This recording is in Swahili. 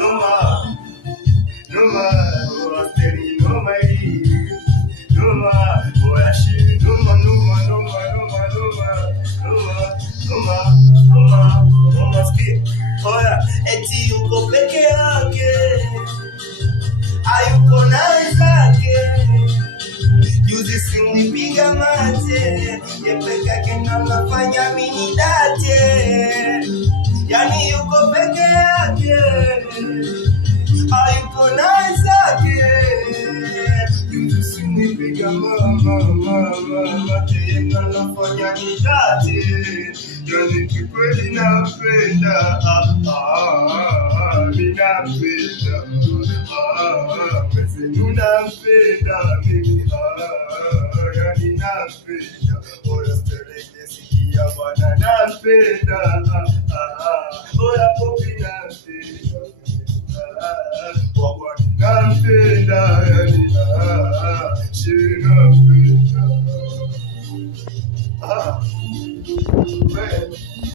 noma, noma, oh, steady, noma, noma, oh, that shit, noma, noma, noma, noma, noma, noma, noma, noma, skip. Oh yeah, eti yuko peke yake, hayuko na wenzake. Juzi sinipiga mate, peke yake ndo anafanya mimi date. Yani yuko peke yake, hayuko na wenzake. Juzi sinipiga mate, ndo anafanya mimi date. Yani kikweli napenda, ninampenda, mwenzenu nampenda mimi, yani nampenda, oya stereke sikia bwana nampenda, oya popi nampenda, wabwani nampenda, yani shiri nampenda, man.